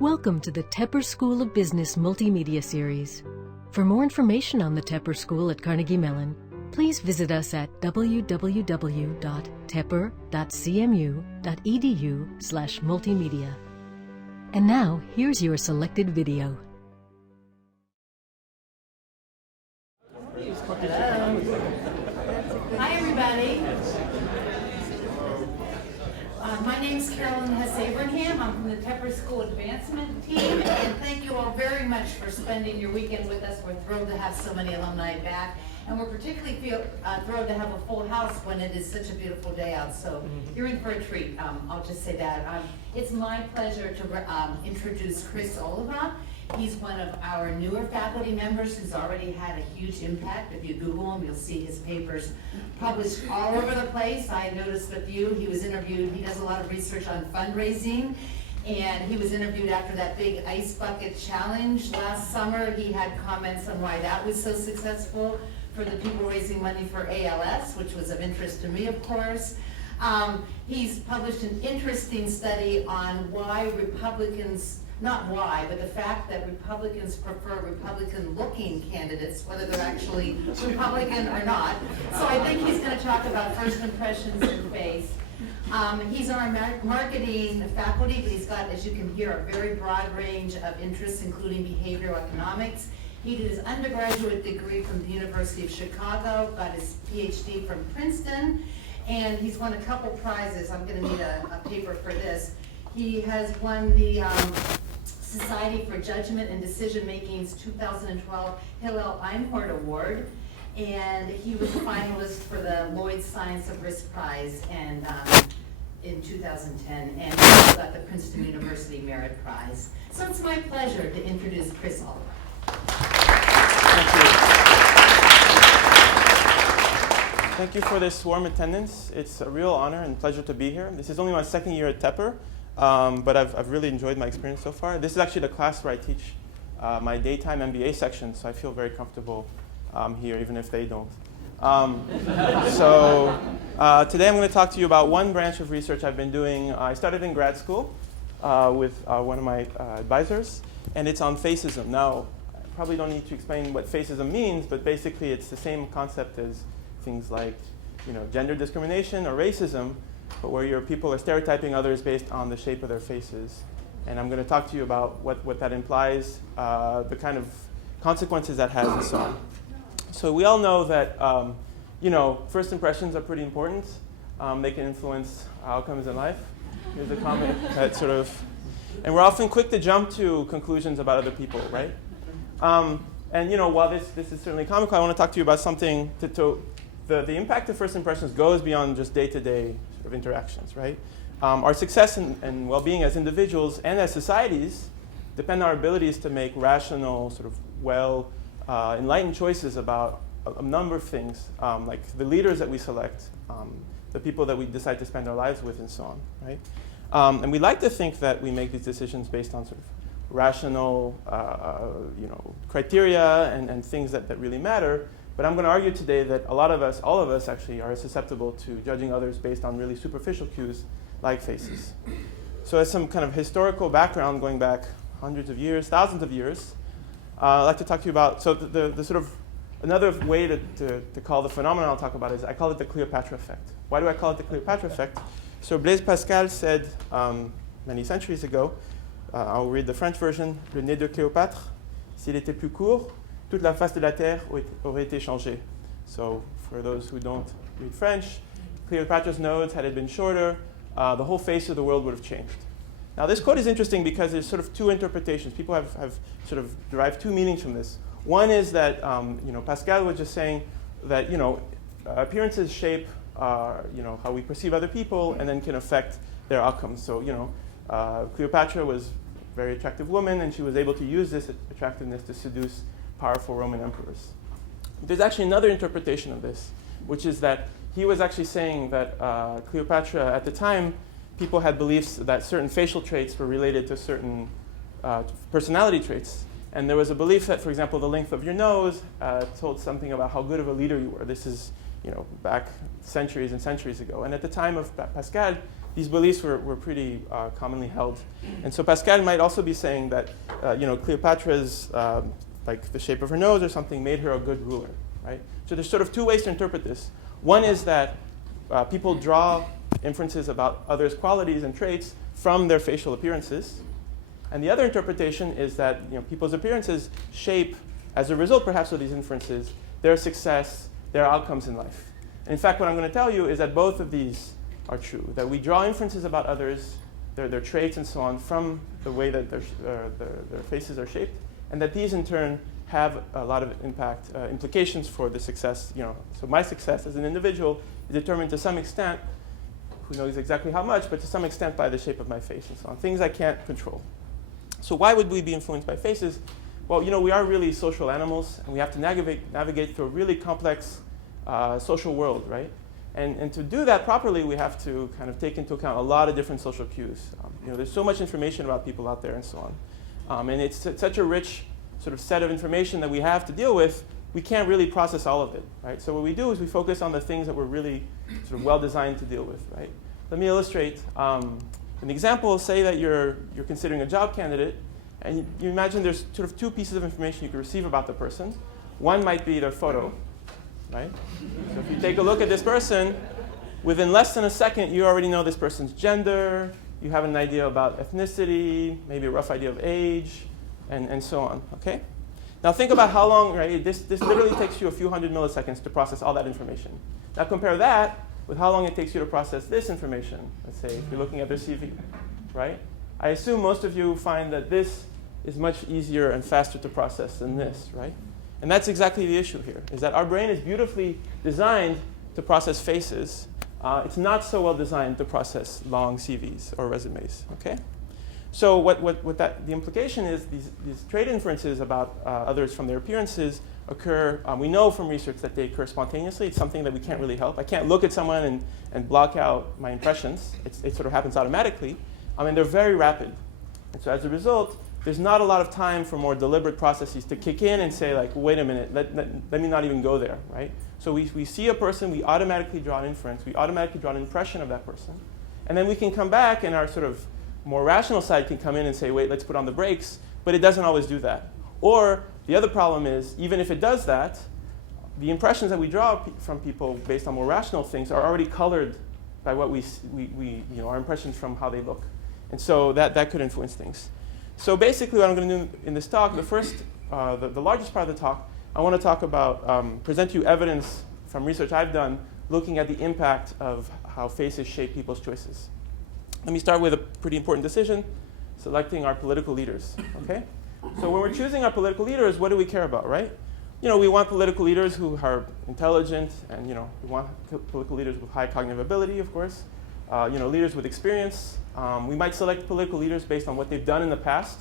Welcome to the Tepper School of Business Multimedia Series. For more information on the Tepper School at Carnegie Mellon, please visit us at www.tepper.cmu.edu/multimedia. And now, here's your selected video. Hi, everybody. My name's Carolyn Hess-Abraham. I'm from the Tepper School Advancement Team, and thank you all very much for spending your weekend with us. We're thrilled to have so many alumni back, and we're particularly thrilled to have a full house when it is such a beautiful day out, so you're in for a treat. I'll just say that. It's my pleasure to introduce Chris Olivola. He's one of our newer faculty members who's already had a huge impact. If you Google him, you'll see his papers published all over the place. I noticed a few. He was interviewed. He does a lot of research on fundraising, and he was interviewed after that big ice bucket challenge last summer. He had comments on why that was so successful for the people raising money for ALS, which was of interest to me, of course. He's published an interesting study on why Republicans, not why, but the fact that Republicans prefer Republican-looking candidates, whether they're actually Republican or not. So I think he's going to talk about first impressions and face. He's on our marketing faculty, but he's got, as you can hear, a very broad range of interests, including behavioral economics. He did his undergraduate degree from the University of Chicago, got his PhD from Princeton, and he's won a couple prizes. I'm going to need a paper for this. He has won the Society for Judgment and Decision Making's 2012 Hillel Einhorn Award, and he was a finalist for the Lloyd Science of Risk Prize and in 2010, and he also got the Princeton University Merit Prize. So it's my pleasure to introduce Chris Olivola. Thank you for this warm attendance. It's a real honor and pleasure to be here. This is only my second year at Tepper, but I've really enjoyed my experience so far. This is actually the class where I teach my daytime MBA section, so I feel very comfortable here, even if they don't. Today I'm going to talk to you about one branch of research I've been doing. I started in grad school with one of my advisors, and it's on face-ism. Now, I probably don't need to explain what face-ism means, but basically it's the same concept as things like, gender discrimination or racism, but where your people are stereotyping others based on the shape of their faces. And I'm going to talk to you about what that implies, the kind of consequences that has, and so on. So we all know that, first impressions are pretty important. They can influence outcomes in life. Here's a comment that and we're often quick to jump to conclusions about other people, right? While this is certainly comical, I want to talk to you about something the impact of first impressions goes beyond just day-to-day sort of interactions, right? Our success and well-being as individuals and as societies depend on our abilities to make rational, enlightened choices about a number of things, like the leaders that we select, the people that we decide to spend our lives with, and so on, right? And we like to think that we make these decisions based on sort of rational, criteria and things that really matter. But I'm going to argue today that all of us actually are susceptible to judging others based on really superficial cues like faces. So as some kind of historical background going back hundreds of years, thousands of years, I'd like to talk to you about, the sort of, another way to call the phenomenon I'll talk about is, I call it the Cleopatra effect. Why do I call it the Cleopatra effect? So Blaise Pascal said many centuries ago, I'll read the French version, le nez de Cléopâtre, s'il était plus court, toute la face de la terre aurait été changée. So for those who don't read French, Cleopatra's nose, had it been shorter, the whole face of the world would have changed. Now this quote is interesting because there's sort of two interpretations. People have sort of derived two meanings from this. One is that Pascal was just saying that appearances shape how we perceive other people and then can affect their outcomes. So Cleopatra was a very attractive woman, and she was able to use this attractiveness to seduce powerful Roman emperors. There's actually another interpretation of this, which is that he was actually saying that Cleopatra, at the time, people had beliefs that certain facial traits were related to certain personality traits. And there was a belief that, for example, the length of your nose told something about how good of a leader you were. This is, back centuries and centuries ago. And at the time of Pascal, these beliefs were pretty commonly held. And so Pascal might also be saying that Cleopatra's, like the shape of her nose or something, made her a good ruler, right? So there's sort of two ways to interpret this. One is that people draw inferences about others' qualities and traits from their facial appearances. And the other interpretation is that people's appearances shape, as a result perhaps of these inferences, their success, their outcomes in life. And in fact, what I'm going to tell you is that both of these are true, that we draw inferences about others, their traits and so on, from the way that their faces are shaped, and that these in turn have a lot of implications for the success. So my success as an individual is determined to some extent, who knows exactly how much, but to some extent by the shape of my face and so on, things I can't control. So why would we be influenced by faces? Well, we are really social animals, and we have to navigate through a really complex social world, right? And to do that properly, we have to kind of take into account a lot of different social cues. There's so much information about people out there and so on. And it's such a rich sort of set of information that we have to deal with, we can't really process all of it, right? So what we do is we focus on the things that we're really sort of well designed to deal with, right? Let me illustrate an example. Say that you're considering a job candidate, and you imagine there's sort of two pieces of information you can receive about the person. One might be their photo, right? So if you take a look at this person, within less than a second, you already know this person's gender, you have an idea about ethnicity, maybe a rough idea of age, and so on, okay? Now think about how long, right? This literally takes you a few hundred milliseconds to process all that information. Now compare that with how long it takes you to process this information. Let's say if you're looking at their CV, right? I assume most of you find that this is much easier and faster to process than this, right? And that's exactly the issue here, is that our brain is beautifully designed to process faces. It's not so well designed to process long CVs or resumes, okay? So the implication is these trait inferences about others from their appearances occur, we know from research that they occur spontaneously. It's something that we can't really help. I can't look at someone and block out my impressions. It sort of happens automatically. And they're very rapid. And so as a result, there's not a lot of time for more deliberate processes to kick in and say, like, wait a minute, let me not even go there, right? So we see a person, we automatically draw an inference, we automatically draw an impression of that person. And then we can come back and our sort of more rational side can come in and say, wait, let's put on the brakes, but it doesn't always do that. Or the other problem is, even if it does that, the impressions that we draw from people based on more rational things are already colored by what our impressions from how they look. And so that could influence things. So basically what I'm going to do in this talk, the largest part of the talk, I want to talk about, present you evidence from research I've done looking at the impact of how faces shape people's choices. Let me start with a pretty important decision, selecting our political leaders, okay? So when we're choosing our political leaders, what do we care about, right? We want political leaders who are intelligent, and we want political leaders with high cognitive ability, of course. Leaders with experience. We might select political leaders based on what they've done in the past.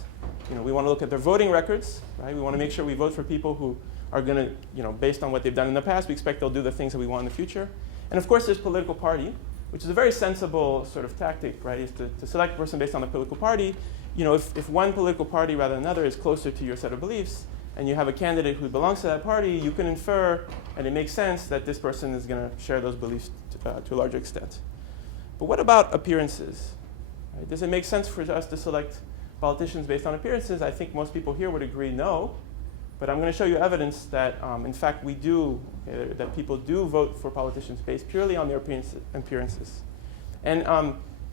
We want to look at their voting records, right? We want to make sure we vote for people who are going to, based on what they've done in the past, we expect they'll do the things that we want in the future. And of course, there's political party, which is a very sensible sort of tactic, right? Is to select a person based on the political party. If one political party rather than another is closer to your set of beliefs, and you have a candidate who belongs to that party, you can infer, and it makes sense that this person is going to share those beliefs to a larger extent. But what about appearances? Right? Does it make sense for us to select politicians based on appearances? I think most people here would agree no. But I'm going to show you evidence that, in fact, that people do vote for politicians based purely on their appearances. And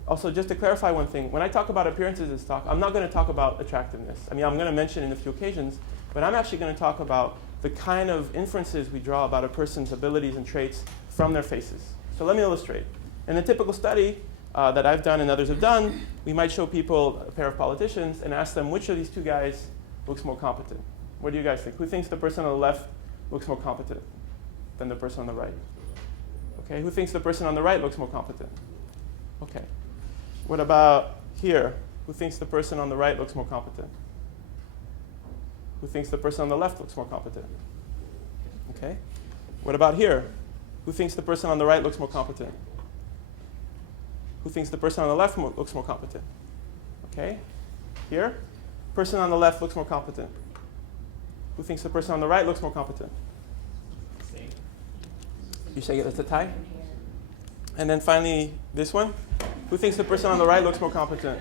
also, just to clarify one thing, when I talk about appearances in this talk, I'm not going to talk about attractiveness. I'm going to mention in a few occasions, but I'm actually going to talk about the kind of inferences we draw about a person's abilities and traits from their faces. So let me illustrate. In a typical study that I've done and others have done, we might show people a pair of politicians and ask them which of these two guys looks more competent. What do you guys think? Who thinks the person on the left looks more competent than the person on the right? Okay, who thinks the person on the right looks more competent? Okay. What about here? Who thinks the person on the right looks more competent? Who thinks the person on the left looks more competent? Okay. What about here? Who thinks the person on the right looks more competent? Who thinks the person on the left looks more competent? Okay. Here? Person on the left looks more competent. Who thinks the person on the right looks more competent? You say it's a tie? And then finally, this one? Who thinks the person on the right looks more competent?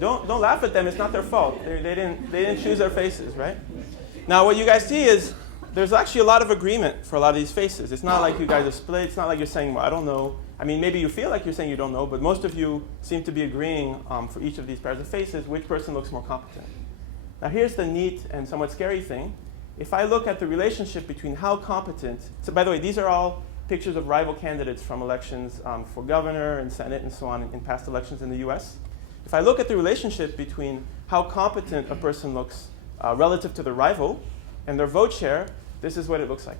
Don't laugh at them. It's not their fault. They didn't choose their faces, right? Now, what you guys see is there's actually a lot of agreement for a lot of these faces. It's not like you guys are split. It's not like you're saying, well, I don't know. I mean, maybe you feel like you're saying you don't know, but most of you seem to be agreeing for each of these pairs of faces which person looks more competent. Now, here's the neat and somewhat scary thing. If I look at the relationship between how competent, so by the way, these are all pictures of rival candidates from elections for governor and Senate and so on in past elections in the US. If I look at the relationship between how competent a person looks relative to the rival and their vote share, this is what it looks like.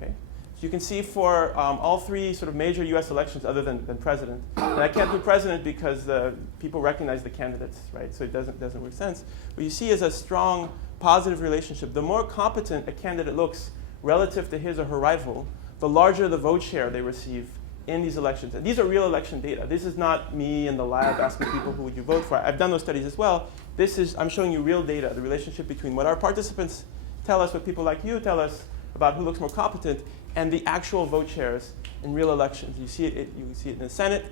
Okay? So you can see for all three sort of major US elections other than president, and I can't do president because the people recognize the candidates, right? So it doesn't make sense. What you see is a strong positive relationship. The more competent a candidate looks relative to his or her rival, the larger the vote share they receive in these elections. And these are real election data. This is not me in the lab asking people who would you vote for. I've done those studies as well. I'm showing you real data, the relationship between what our participants tell us, what people like you tell us about who looks more competent, and the actual vote shares in real elections. You see it in the Senate,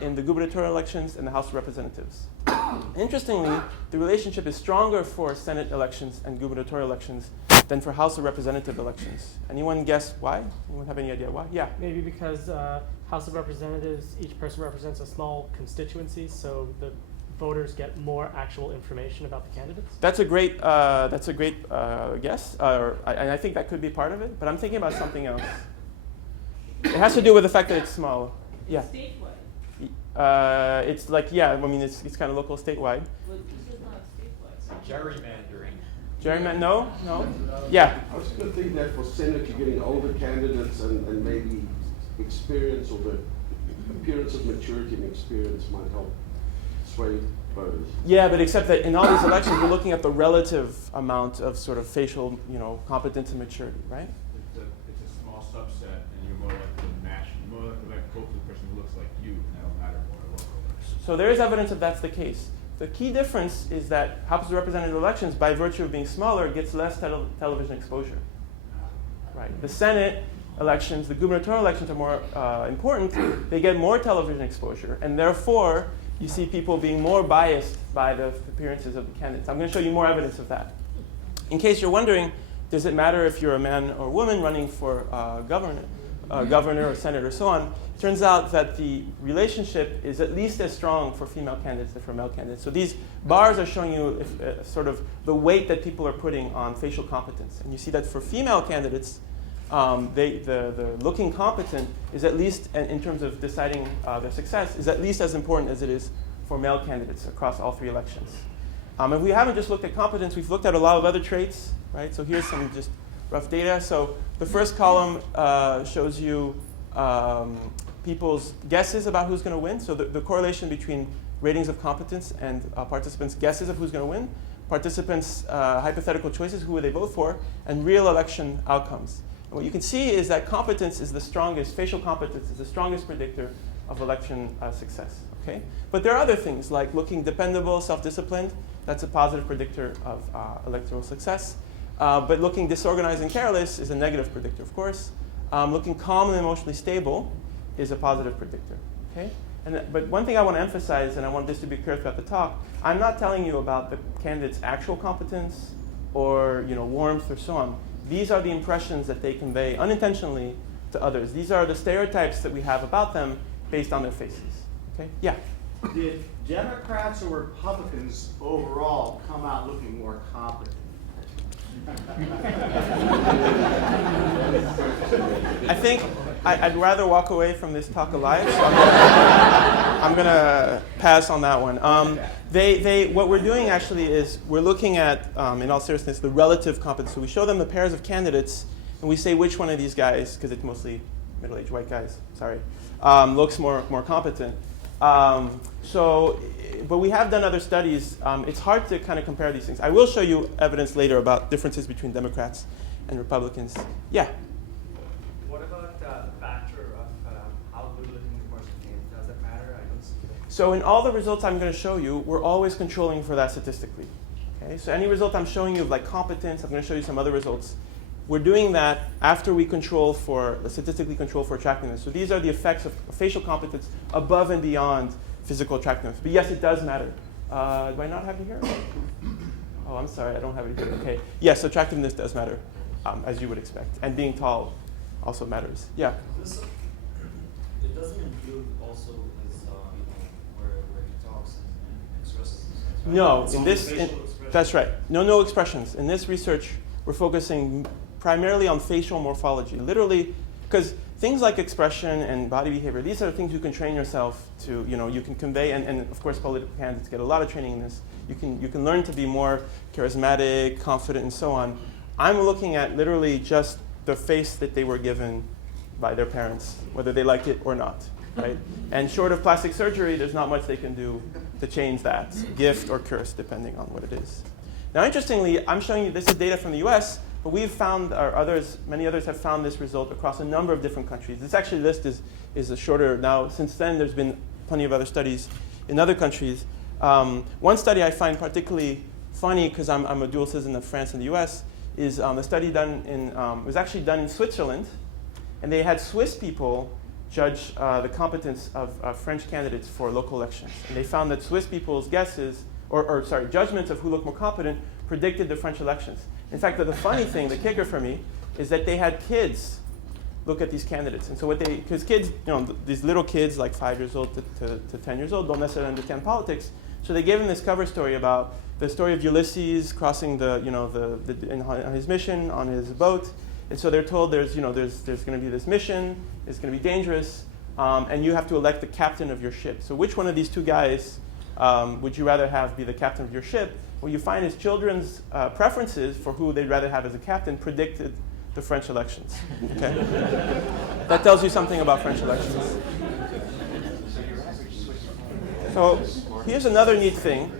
in the gubernatorial elections, and the House of Representatives. Interestingly, the relationship is stronger for Senate elections and gubernatorial elections than for House of Representative elections. Anyone guess why? Anyone have any idea why? Yeah. Maybe because House of Representatives, each person represents a small constituency, so the voters get more actual information about the candidates. That's a great guess, and I think that could be part of it. But I'm thinking about something else. It has to do with the fact that it's small. Yeah. Statewide. It's like I mean it's kind of local, statewide. But this is not statewide. Gerrymandering. No. Yeah. I was going to think that for Senate, you're getting older candidates and maybe experience or the appearance of maturity and experience might help sway voters. Yeah, but except that in all these elections, we're looking at the relative amount of sort of facial, competence and maturity, right? It's a small subset, and you're more likely to match. You're more likely to vote for the person who looks like you, and that'll matter more locally. So there is evidence that that's the case. The key difference is that House of Representative elections, by virtue of being smaller, gets less television exposure. Right. The Senate elections, the gubernatorial elections are more important. They get more television exposure, and therefore you see people being more biased by the appearances of the candidates. I'm going to show you more evidence of that. In case you're wondering, does it matter if you're a man or woman running for governor or senator, or so on? It turns out that the relationship is at least as strong for female candidates as for male candidates. So these bars are showing you sort of the weight that people are putting on facial competence. And you see that for female candidates, the looking competent is at least, in terms of deciding their success, is at least as important as it is for male candidates across all three elections. And we haven't just looked at competence, we've looked at a lot of other traits, right? So here's some just rough data. So the first column shows you people's guesses about who's going to win. So the correlation between ratings of competence and participants' guesses of who's going to win, participants' hypothetical choices, who would they vote for, and real election outcomes. And what you can see is that competence is the strongest, facial competence is the strongest predictor of election success. Okay? But there are other things, like looking dependable, self-disciplined. That's a positive predictor of electoral success. But looking disorganized and careless is a negative predictor, of course. Looking calm and emotionally stable is a positive predictor. Okay? But one thing I want to emphasize, and I want this to be clear throughout the talk, I'm not telling you about the candidate's actual competence or warmth or so on. These are the impressions that they convey unintentionally to others. These are the stereotypes that we have about them based on their faces. Okay? Yeah? Did Democrats or Republicans overall come out looking more competent? I think I'd rather walk away from this talk alive, so I'm going to pass on that one. What we're doing actually is we're looking at, in all seriousness, the relative competence. So we show them the pairs of candidates, and we say which one of these guys, because it's mostly middle-aged white guys, sorry, looks more competent. But we have done other studies. It's hard to kind of compare these things. I will show you evidence later about differences between Democrats and Republicans. Yeah? What about the factor of how good-looking the person is? Does that matter? I don't see that. So in all the results I'm going to show you, we're always controlling for that statistically. Okay? So any result I'm showing you of like competence, I'm going to show you some other results. we're doing that after we statistically control for attractiveness. So these are the effects of facial competence above and beyond physical attractiveness. But yes, it does matter. Do I not have it here? Oh, I'm sorry, I don't have it here. Okay. Yes, attractiveness does matter, as you would expect. And being tall also matters. Yeah? It doesn't include also his, where he talks and expresses himself, right? No, It's in only this, facial expression. that's right. No expressions. In this research, we're focusing primarily on facial morphology. Literally, because things like expression and body behavior, these are things you can train yourself to, you can convey, and of course political candidates get a lot of training in this. You can learn to be more charismatic, confident, and so on. I'm looking at literally just the face that they were given by their parents, whether they liked it or not, right? And short of plastic surgery, there's not much they can do to change that, gift or curse, depending on what it is. Now, interestingly, I'm showing you, this is data from the US, but we've found, many others have found this result across a number of different countries. This actually list is a shorter now. Since then, there's been plenty of other studies in other countries. One study I find particularly funny, because I'm a dual citizen of France and the US, is a study done was actually done in Switzerland. And they had Swiss people judge the competence of French candidates for local elections. And they found that Swiss people's guesses, judgments of who looked more competent predicted the French elections. In fact, the funny thing, the kicker for me, is that they had kids look at these candidates. And so because kids, these little kids, like 5 years old to 10 years old, don't necessarily understand politics. So they gave them this cover story about the story of Ulysses crossing on his mission on his boat. And so they're told there's going to be this mission, it's going to be dangerous, and you have to elect the captain of your ship. So which one of these two guys would you rather have be the captain of your ship? What you find is children's preferences for who they'd rather have as a captain predicted the French elections. Okay? That tells you something about French elections. So here's another neat thing.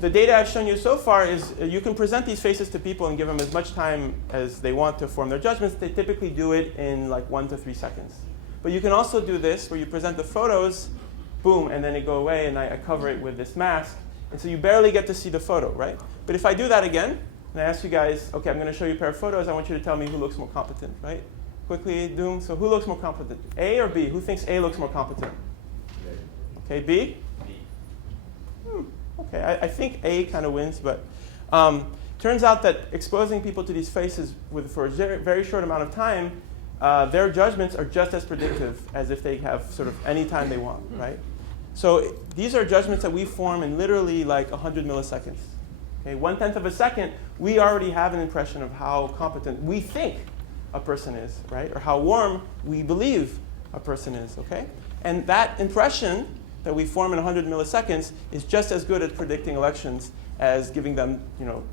The data I've shown you so far is you can present these faces to people and give them as much time as they want to form their judgments. They typically do it in like 1 to 3 seconds. But you can also do this where you present the photos, boom, and then they go away, and I cover it with this mask. And so you barely get to see the photo, right? But if I do that again, and I ask you guys, okay, I'm going to show you a pair of photos. I want you to tell me who looks more competent, right? Quickly, doom. So who looks more competent? A or B? Who thinks A looks more competent? Okay, B? Okay, I think A kind of wins, but turns out that exposing people to these faces for a very short amount of time, their judgments are just as predictive as if they have sort of any time they want, right? So these are judgments that we form in literally like 100 milliseconds. Okay, 1/10 of a second, we already have an impression of how competent we think a person is, right? Or how warm we believe a person is, okay? And that impression that we form in 100 milliseconds is just as good at predicting elections as giving them,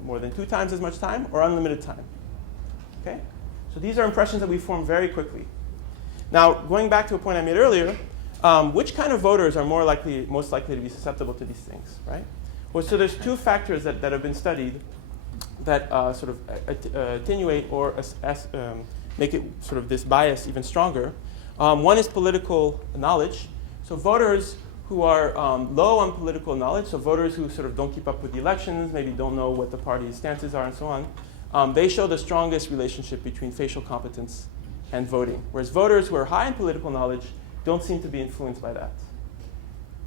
more than 2 times as much time or unlimited time. Okay? So these are impressions that we form very quickly. Now, going back to a point I made earlier, which kind of voters are most likely to be susceptible to these things, right? Well, so there's 2 factors that have been studied that sort of attenuate or make it sort of this bias even stronger. One is political knowledge. So voters who are low on political knowledge, so voters who sort of don't keep up with the elections, maybe don't know what the party's stances are and so on, they show the strongest relationship between facial competence and voting. Whereas voters who are high in political knowledge don't seem to be influenced by that.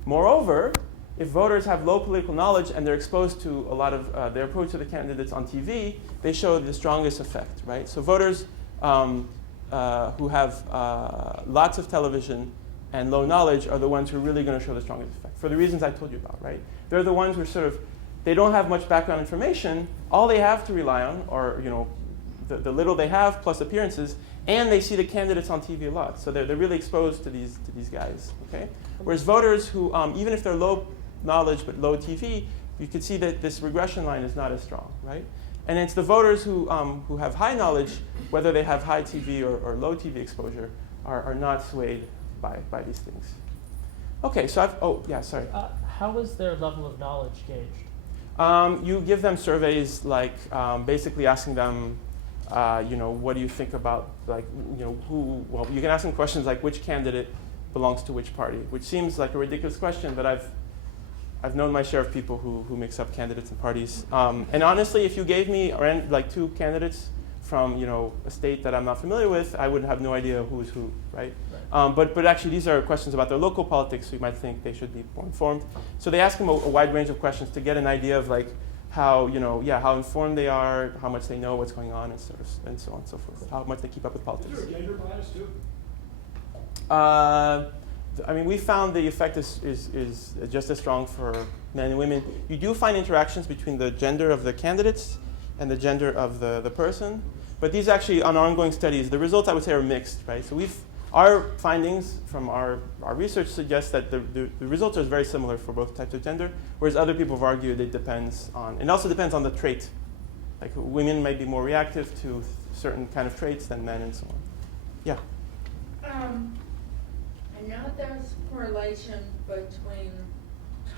Moreover, if voters have low political knowledge and they're exposed to a lot of their approach to the candidates on TV, they show the strongest effect, right? So voters who have lots of television and low knowledge are the ones who are really going to show the strongest effect, for the reasons I told you about, right? They're the ones who are they don't have much background information. All they have to rely on are, the little they have plus appearances, and they see the candidates on TV a lot. So they're really exposed to these guys, okay? Whereas voters who, even if they're low knowledge but low TV, you can see that this regression line is not as strong, right? And it's the voters who have high knowledge, whether they have high TV or low TV exposure, are not swayed by these things. Okay, so sorry. How is their level of knowledge gauged? You give them surveys like basically asking them, what do you think about, you can ask them questions like which candidate belongs to which party, which seems like a ridiculous question, but I've known my share of people who mix up candidates and parties. And honestly, if you gave me 2 candidates from a state that I'm not familiar with, I would have no idea who's who, right? But actually, these are questions about their local politics, so you might think they should be more informed. So they ask them a wide range of questions to get an idea of like how how informed they are, how much they know what's going on, and so on and so forth, how much they keep up with politics. Is there a gender bias too? I mean, we found the effect is just as strong for men and women. You do find interactions between the gender of the candidates and the gender of the person, but these actually, on ongoing studies, the results I would say are mixed, right? So our findings from our research suggest that the results are very similar for both types of gender, whereas other people have argued it also depends on the trait. Like women might be more reactive to certain kind of traits than men and so on. Yeah? I know there's correlation between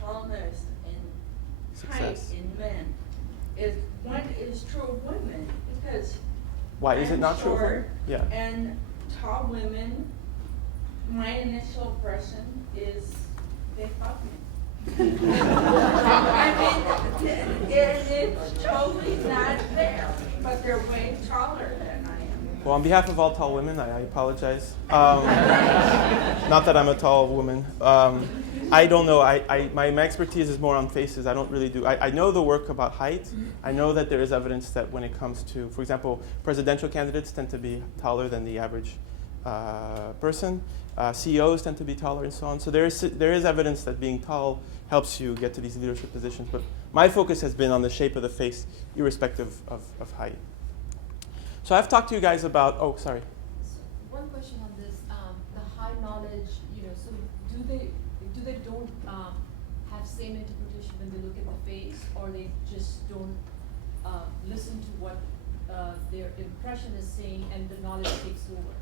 tallness and height Success. in men. What is true of women? Because Why is it I'm not true? short, Yeah. and tall women, my initial impression is they fuck me. I mean, it's totally not there, but they're way taller than I am. Well, on behalf of all tall women, I apologize. Not that I'm a tall woman. I don't know. My expertise is more on faces. I don't really do. I know the work about height. I know that there is evidence that when it comes to, for example, presidential candidates tend to be taller than the average person. CEOs tend to be taller and so on. So there is evidence that being tall helps you get to these leadership positions. But my focus has been on the shape of the face, irrespective of height. So I've talked to you guys about, sorry. One question on this, the high knowledge, so do they don't have same interpretation when they look at the face, or they just don't listen to what their impression is saying and the knowledge takes over?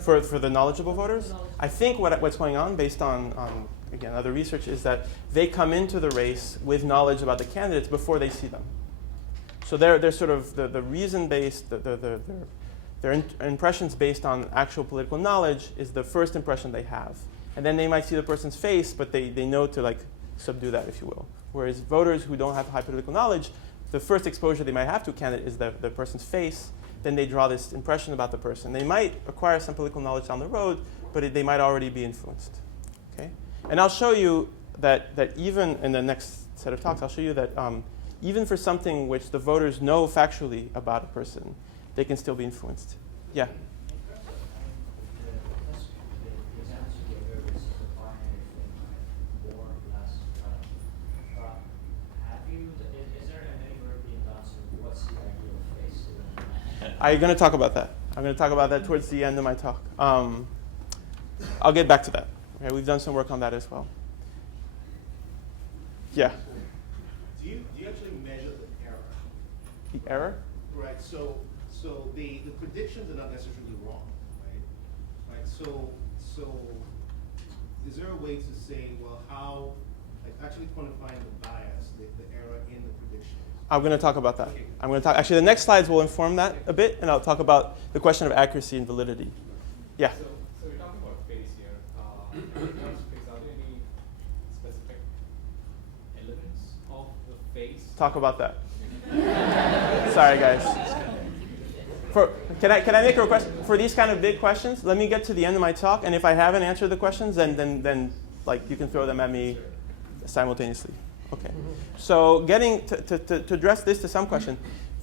So, For the knowledgeable voters? I think what's going on, based on again, other research, is that they come into the race with knowledge about the candidates before they see them. So they're sort of the reason-based, their impressions based on actual political knowledge is the first impression they have. And then they might see the person's face, but they know to like subdue that, if you will. Whereas voters who don't have high political knowledge, the first exposure they might have to a candidate is the person's face. Then they draw this impression about the person. They might acquire some political knowledge down the road, but they might already be influenced. Okay? And I'll show you that even in the next set of talks, I'll show you that even for something which the voters know factually about a person, they can still be influenced. Yeah? I'm going to talk about that. I'm going to talk about that towards the end of my talk. I'll get back to that. Okay, we've done some work on that as well. Yeah? Do you actually measure the error? The error? Right. So the predictions are not necessarily wrong, right? So is there a way to say, well, how actually quantifying the bias, the error in the prediction? I'm going to talk about that. I'm going to talk. Actually, the next slides will inform that a bit, and I'll talk about the question of accuracy and validity. Yeah. So we're talking about face here. Are there any specific elements of the face? Talk about that. Sorry, guys. Can I make a request for these kind of big questions? Let me get to the end of my talk, and if I haven't answered the questions, then like you can throw them at me simultaneously. Okay. So getting to address this to some question,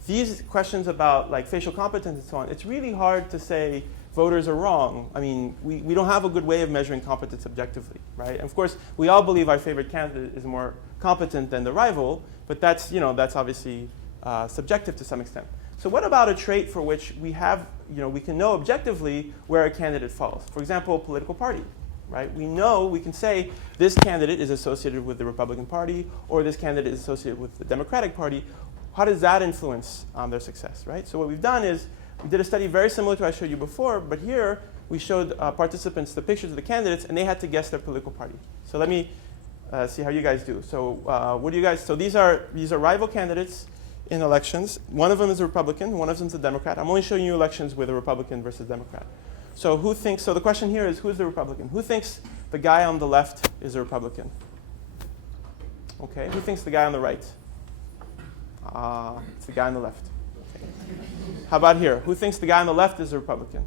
these questions about like facial competence and so on, it's really hard to say voters are wrong. I mean, we don't have a good way of measuring competence objectively, right? And of course, we all believe our favorite candidate is more competent than the rival, but that's obviously subjective to some extent. So what about a trait for which we have, we can know objectively where a candidate falls? For example, political party. Right? We can say this candidate is associated with the Republican Party or this candidate is associated with the Democratic Party. How does that influence their success, right? So what we've done is we did a study very similar to what I showed you before, but here we showed participants the pictures of the candidates and they had to guess their political party. So let me see how you guys do. So what do you guys, so these are rival candidates in elections. One of them is a Republican, one of them is a Democrat. I'm only showing you elections with a Republican versus Democrat. So so the question here is, who's the Republican? Who thinks the guy on the left is a Republican? Okay, who thinks the guy on the right? It's the guy on the left. Okay. How about here? Who thinks the guy on the left is a Republican?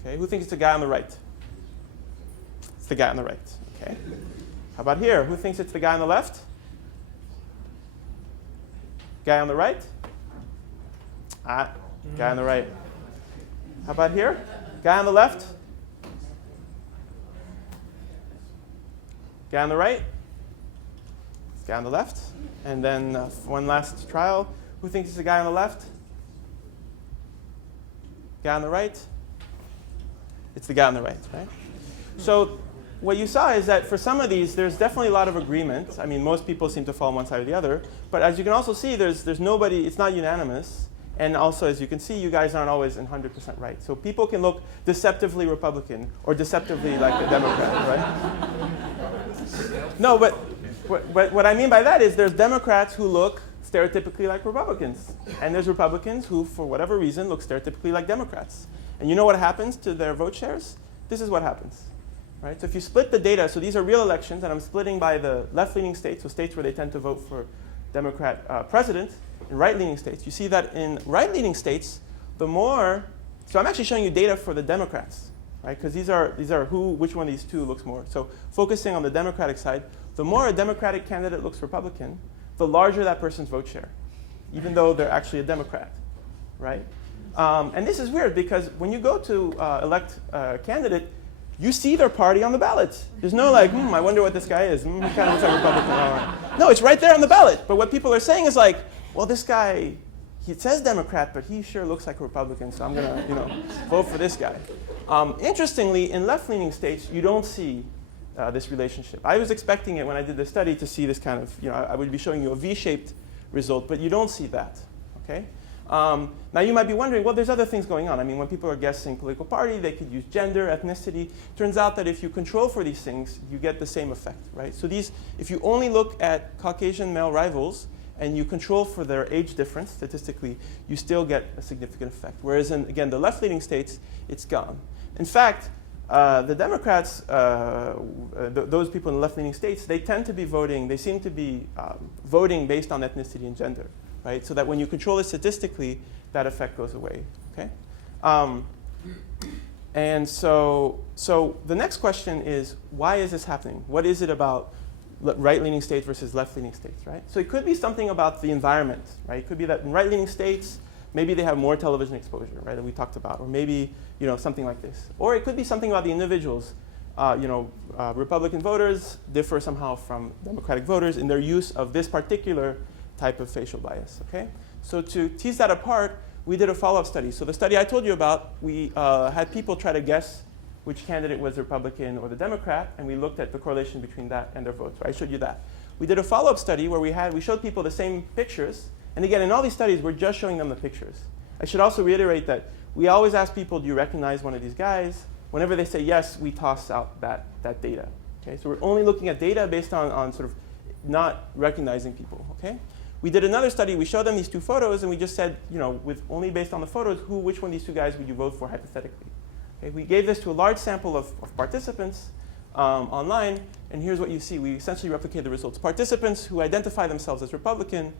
Okay, who thinks it's the guy on the right? It's the guy on the right. Okay. How about here? Who thinks it's the guy on the left? Guy on the right? Guy on the right. How about here? Guy on the left? Guy on the right? Guy on the left. And then one last trial. Who thinks it's the guy on the left? Guy on the right? It's the guy on the right, right? So what you saw is that for some of these, there's definitely a lot of agreement. I mean, most people seem to fall on one side or the other. But as you can also see, there's nobody, it's not unanimous. And also, as you can see, you guys aren't always 100% right. So people can look deceptively Republican or deceptively like a Democrat, right? No, but what I mean by that is there's Democrats who look stereotypically like Republicans. And there's Republicans who, for whatever reason, look stereotypically like Democrats. And you know what happens to their vote shares? This is what happens. Right? So if you split the data, so these are real elections, and I'm splitting by the left-leaning states, so states where they tend to vote for Democrat president, and right-leaning states. You see that in right-leaning states, the more, so I'm actually showing you data for the Democrats, right? Because these are which one of these two looks more. So focusing on the Democratic side, the more a Democratic candidate looks Republican, the larger that person's vote share, even though they're actually a Democrat, right? And this is weird because when you go to elect a candidate, you see their party on the ballot. There's no like, I wonder what this guy is. He kind of looks like Republican. No, it's right there on the ballot. But what people are saying is like, well, this guy, he says Democrat, but he sure looks like a Republican, so I'm going to vote for this guy. Interestingly, in left-leaning states, you don't see this relationship. I was expecting it when I did the study to see this kind of, I would be showing you a V-shaped result, but you don't see that. Okay? Now you might be wondering, well, there's other things going on. I mean, when people are guessing political party, they could use gender, ethnicity. Turns out that if you control for these things, you get the same effect, right? So if you only look at Caucasian male rivals and you control for their age difference statistically, you still get a significant effect. Whereas in, again, the left-leaning states, it's gone. In fact, the Democrats, those people in the left-leaning states, they tend to be voting, they seem to be voting based on ethnicity and gender. Right? So that when you control it statistically, that effect goes away. Okay? And so the next question is, why is this happening? What is it about right-leaning states versus left-leaning states? Right? So it could be something about the environment. Right? It could be that in right-leaning states, maybe they have more television exposure, right, that we talked about, or maybe something like this. Or it could be something about the individuals. Republican voters differ somehow from Democratic voters in their use of this particular type of facial bias, okay? So to tease that apart, we did a follow-up study. So the study I told you about, we had people try to guess which candidate was the Republican or the Democrat, and we looked at the correlation between that and their votes. I showed you that. We did a follow-up study where we showed people the same pictures, and again, in all these studies, we're just showing them the pictures. I should also reiterate that we always ask people, do you recognize one of these guys? Whenever they say yes, we toss out that data, okay? So we're only looking at data based on sort of not recognizing people, okay? We did another study. We showed them these two photos, and we just said, with only based on the photos, which one of these two guys would you vote for hypothetically? Okay, we gave this to a large sample of participants online, and here's what you see. We essentially replicate the results. Participants who identify themselves as Republican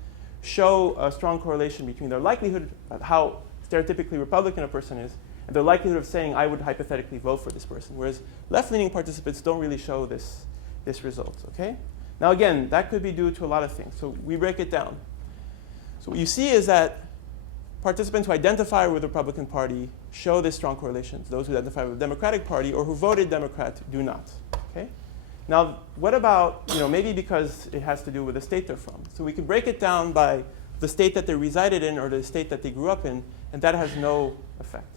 show a strong correlation between their likelihood of how stereotypically Republican a person is and their likelihood of saying, I would hypothetically vote for this person, whereas left-leaning participants don't really show this result. Okay? Now again, that could be due to a lot of things. So we break it down. So what you see is that participants who identify with the Republican Party show this strong correlation. Those who identify with the Democratic Party or who voted Democrat do not. Okay? Now, what about, maybe because it has to do with the state they're from. So we can break it down by the state that they resided in or the state that they grew up in, and that has no effect.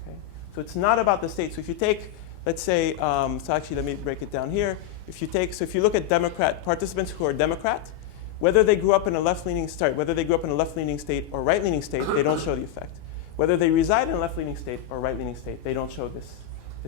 Okay? So it's not about the state. So if you take, let's say, so actually let me break it down here. If you look at Democrat participants who are Democrat, whether they grew up in a left-leaning state, or right-leaning state, they don't show the effect. Whether they reside in a left-leaning state or right-leaning state, they don't show this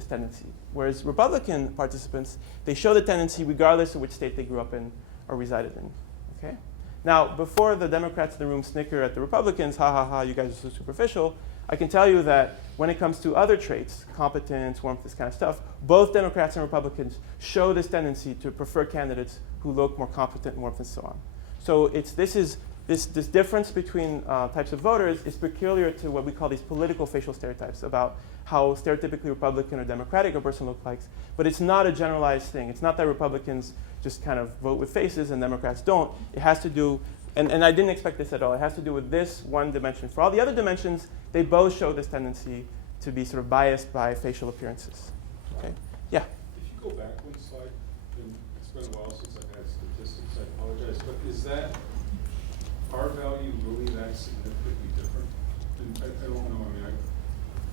tendency. Whereas Republican participants, they show the tendency regardless of which state they grew up in or resided in. Okay? Now, before the Democrats in the room snicker at the Republicans, ha ha ha, you guys are so superficial, I can tell you that when it comes to other traits, competence, warmth, this kind of stuff, both Democrats and Republicans show this tendency to prefer candidates who look more competent, warmth, and so on. So this is this difference between types of voters is peculiar to what we call these political facial stereotypes about how stereotypically Republican or Democratic a person looks like. But it's not a generalized thing. It's not that Republicans just kind of vote with faces and Democrats don't. It has to do, and I didn't expect this at all, it has to do with this one dimension. For all the other dimensions, they both show this tendency to be sort of biased by facial appearances. Okay? Yeah? If you go back one slide, and it's been a while since I've had statistics, I apologize, but is that R value really that significantly different? And I don't know, I mean,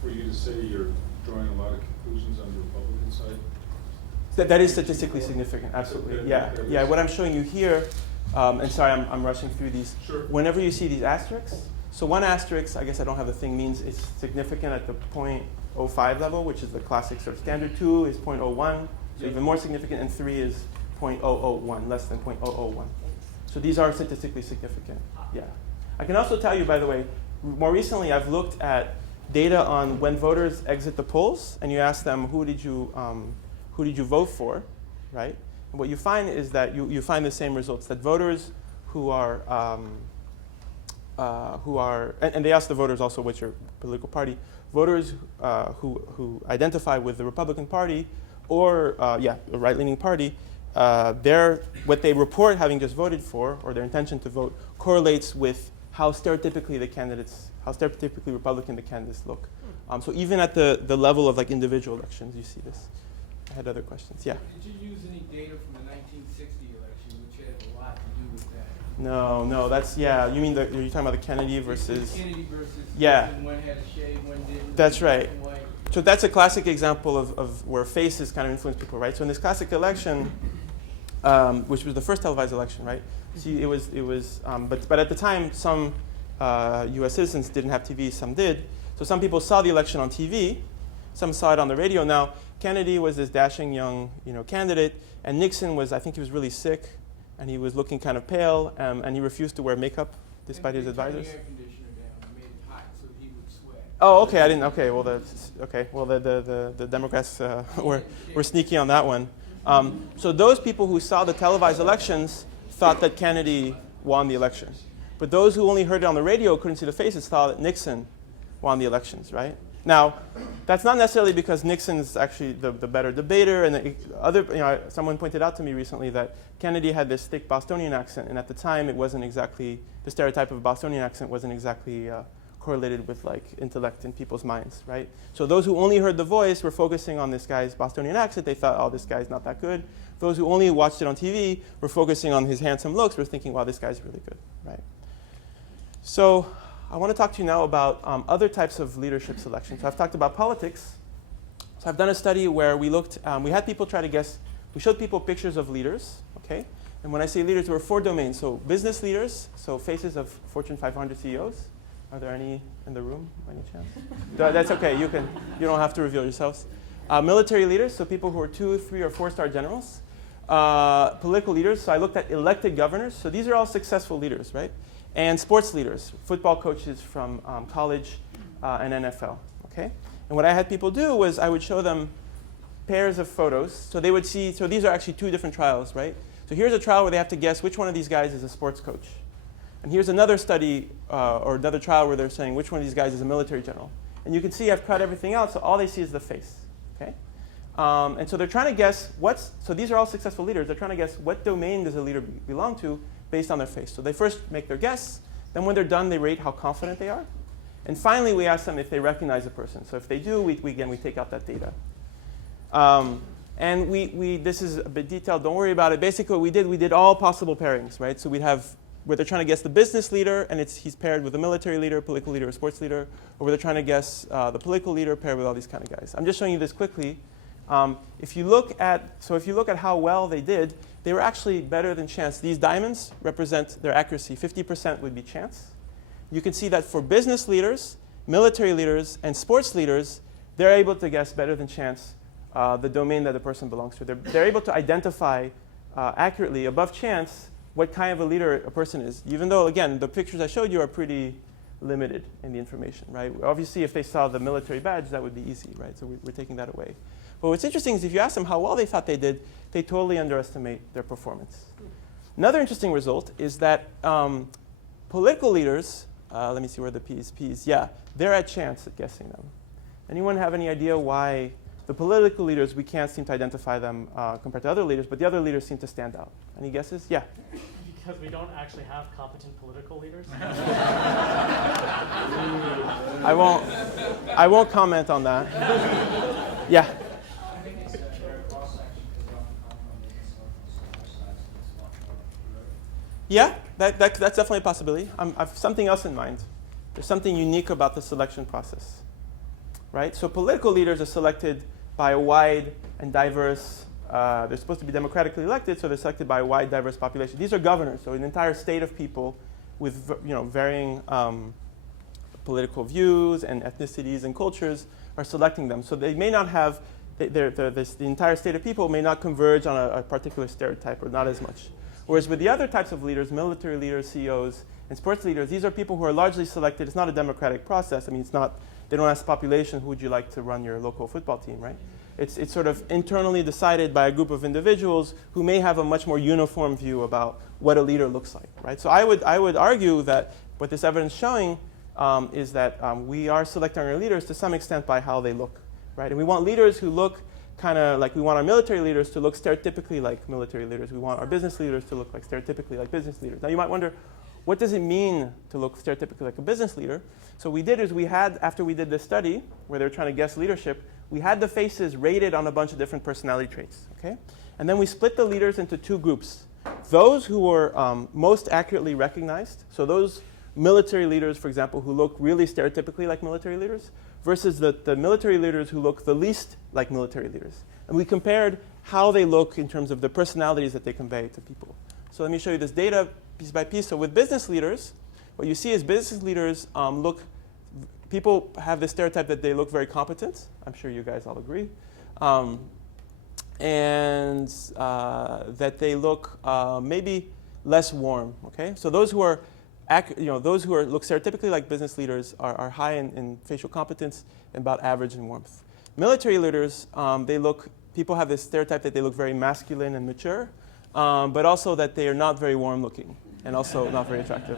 for you to say you're drawing a lot of conclusions on the Republican side? That is statistically significant, absolutely. Yeah. What I'm showing you here, and sorry, I'm rushing through these. Sure. Whenever you see these asterisks, so one asterisk, I guess I don't have the thing, means it's significant at the 0.05 level, which is the classic sort of standard. 2 is 0.01, so even more significant, and 3 is 0.001, less than 0.001. So these are statistically significant. Yeah. I can also tell you, by the way, more recently I've looked at data on when voters exit the polls, and you ask them who did you vote for, right? And what you find is that you find the same results, that voters who are and they ask the voters also what's your political party. Voters who identify with the Republican Party or a right-leaning party, what they report having just voted for, or their intention to vote, correlates with how stereotypically Republican the candidates look. So even at the level of like individual elections, you see this. I had other questions. Yeah. Did you use any data from the 1960 election, which had a lot to do with that? No, that's, yeah. You mean you're talking about the Kennedy versus? Kennedy versus. Yeah. One had a shade, one didn't. That's right. So that's a classic example of where faces kind of influence people, right? So in this classic election, which was the first televised election, right? See, but at the time, some U.S. citizens didn't have TV, some did. So some people saw the election on TV, some saw it on the radio. Now, Kennedy was this dashing young, candidate, and Nixon was, I think he was really sick, and he was looking kind of pale, and he refused to wear makeup despite his advisors. Air conditioner down and made it hot so he would sweat. Oh, okay. I didn't. Okay. Well, the Democrats were sneaky on that one. So those people who saw the televised elections thought that Kennedy won the election, but those who only heard it on the radio, couldn't see the faces, thought that Nixon won the elections, right? Now, that's not necessarily because Nixon's actually the better debater, and someone pointed out to me recently that Kennedy had this thick Bostonian accent, and at the time it wasn't exactly, the stereotype of a Bostonian accent wasn't exactly correlated with like intellect in people's minds, right? So those who only heard the voice were focusing on this guy's Bostonian accent. They thought, oh, this guy's not that good. Those who only watched it on TV were focusing on his handsome looks, were thinking, wow, this guy's really good, right? So I want to talk to you now about other types of leadership selection. So I've talked about politics. So I've done a study where we had people try to guess, we showed people pictures of leaders, okay? And when I say leaders, there were 4 domains. So business leaders, so faces of Fortune 500 CEOs. Are there any in the room by any chance? That's okay, you don't have to reveal yourselves. Military leaders, so people who are 2, 3, or 4-star generals. Political leaders, so I looked at elected governors. So these are all successful leaders, right? And sports leaders, football coaches from college and NFL, okay? And what I had people do was I would show them pairs of photos. So they would see, so these are actually 2 different trials, right? So here's a trial where they have to guess which one of these guys is a sports coach. And here's another study or another trial where they're saying which one of these guys is a military general. And you can see I've cut everything out, so all they see is the face, okay? And so they're trying to guess so these are all successful leaders. They're trying to guess what domain does a leader belong to based on their face. So they first make their guess, then when they're done, they rate how confident they are. And finally, we ask them if they recognize a person. So if they do, we take out that data. And this is a bit detailed, don't worry about it. Basically what we did all possible pairings, right? So we'd have where they're trying to guess the business leader, and he's paired with a military leader, political leader, or sports leader, or where they're trying to guess the political leader paired with all these kind of guys. I'm just showing you this quickly. If you look at how well they did, they were actually better than chance. These diamonds represent their accuracy. 50% would be chance. You can see that for business leaders, military leaders, and sports leaders, they're able to guess better than chance the domain that the person belongs to. They're able to identify accurately, above chance, what kind of a leader a person is. Even though, again, the pictures I showed you are pretty limited in the information, right? Obviously, if they saw the military badge, that would be easy, right? So we're taking that away. But what's interesting is if you ask them how well they thought they did, they totally underestimate their performance. Another interesting result is that Political leaders, let me see where the P's, yeah, they're at chance at guessing them. Anyone have any idea why the political leaders, we can't seem to identify them compared to other leaders, but the other leaders seem to stand out? Any guesses? Yeah. Because we don't actually have competent political leaders. I won't comment on that. Yeah. Yeah, that's definitely a possibility. I've something else in mind. There's something unique about the selection process, right? So political leaders are selected by a wide and diverse, they're supposed to be democratically elected, so they're selected by a wide, diverse population. These are governors, so an entire state of people with varying political views and ethnicities and cultures are selecting them. So they may not have, the entire state of people may not converge on a particular stereotype or not as much. Whereas with the other types of leaders, military leaders, CEOs, and sports leaders, these are people who are largely selected. It's not a democratic process. I mean, they don't ask the population, who would you like to run your local football team, right? It's sort of internally decided by a group of individuals who may have a much more uniform view about what a leader looks like, right? So I would argue that what this evidence is showing is that we are selecting our leaders to some extent by how they look, right? And we want leaders who look kind of like, we want our military leaders to look stereotypically like military leaders. We want our business leaders to look like stereotypically like business leaders. Now you might wonder, what does it mean to look stereotypically like a business leader? So what we did is after we did this study where they were trying to guess leadership, we had the faces rated on a bunch of different personality traits, okay? And then we split the leaders into two groups. Those who were most accurately recognized, so those military leaders, for example, who look really stereotypically like military leaders, versus the military leaders who look the least like military leaders. And we compared how they look in terms of the personalities that they convey to people. So let me show you this data piece by piece. So with business leaders, what you see is business leaders people have this stereotype that they look very competent. I'm sure you guys all agree. And that they look maybe less warm, okay? So those who are look stereotypically like business leaders are high in facial competence and about average in warmth. Military leaders, people have this stereotype that they look very masculine and mature, but also that they are not very warm looking and also not very attractive.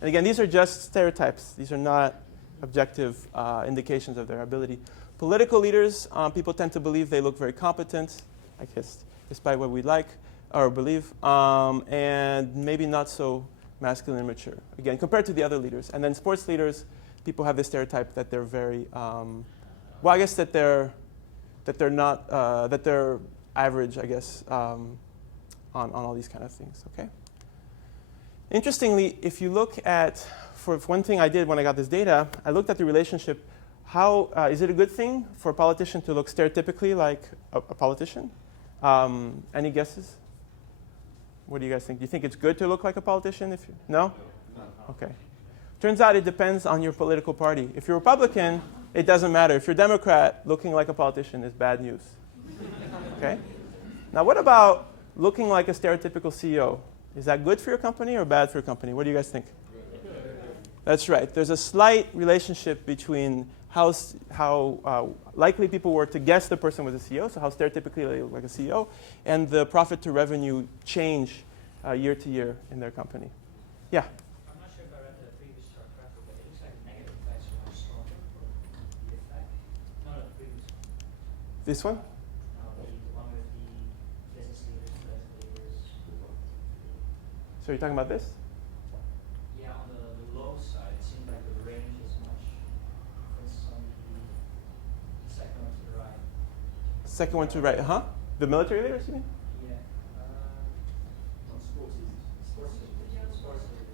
And again, these are just stereotypes. These are not objective indications of their ability. Political leaders, people tend to believe they look very competent, I guess, despite what we like or believe, and maybe not so masculine and mature, again, compared to the other leaders. And then sports leaders, people have this stereotype that they're very, I guess that they're average, I guess, on all these kind of things, okay? Interestingly, if you look at, for one thing I did when I got this data, I looked at the relationship, is it a good thing for a politician to look stereotypically like a politician? Any guesses? What do you guys think? Do you think it's good to look like a politician? No? Okay. Turns out it depends on your political party. If you're Republican, it doesn't matter. If you're Democrat, looking like a politician is bad news. Okay? Now what about looking like a stereotypical CEO? Is that good for your company or bad for your company? What do you guys think? That's right. There's a slight relationship between how likely people were to guess the person was a CEO, so how stereotypically they look like a CEO, and the profit to revenue change year to year in their company. Yeah? I'm not sure if I read the previous chart correctly, but it looks like negative effects are much stronger for the effect. No, the previous one. This one? No, the one with the business leaders, political leaders. So you're talking about this? Yeah, on the low side, it seemed like the range is much, for instance, on the second one to the right. Second one to the right, huh? The military leaders, you mean? Yeah.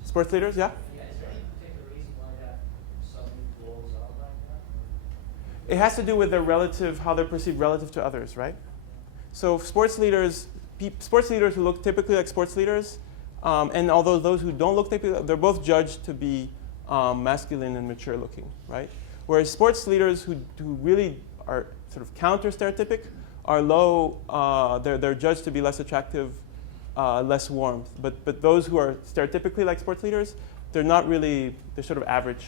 Sports leaders, yeah? Yeah, is there any particular reason why that suddenly blows out like that? It has to do with how they're perceived relative to others, right? So sports leaders who look typically like sports leaders, and although those who don't look typically, they're both judged to be masculine and mature looking, right? Whereas sports leaders who really are sort of counter-stereotypic are low, they're judged to be less attractive, less warm. But those who are stereotypically like sports leaders, they're not really, they're sort of average.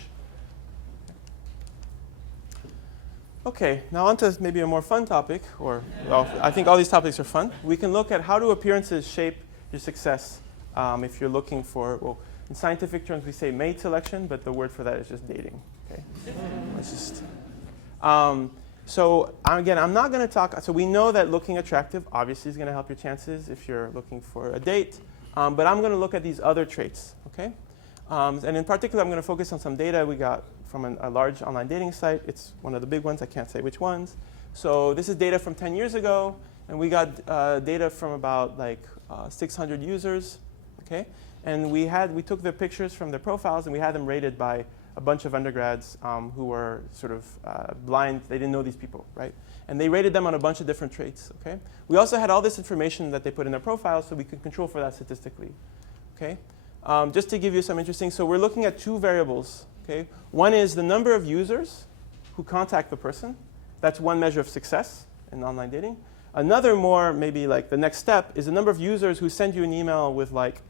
Okay, now on to maybe a more fun topic, I think all these topics are fun. We can look at how do appearances shape your success if you're looking for, In scientific terms, we say mate selection, but the word for that is just dating. Okay, it's just. So again, I'm not going to talk. So we know that looking attractive obviously is going to help your chances if you're looking for a date. But I'm going to look at these other traits. Okay, and in particular, I'm going to focus on some data we got from a large online dating site. It's one of the big ones. I can't say which ones. So this is data from 10 years ago, and we got data from about like 600 users. Okay, and we took their pictures from their profiles, and we had them rated by a bunch of undergrads who were sort of blind. They didn't know these people, right? And they rated them on a bunch of different traits, okay? We also had all this information that they put in their profiles, so we could control for that statistically, okay? Just to give you some interesting, so we're looking at two variables, okay? One is the number of users who contact the person. That's one measure of success in online dating. Another more, maybe like the next step, is the number of users who send you an email with like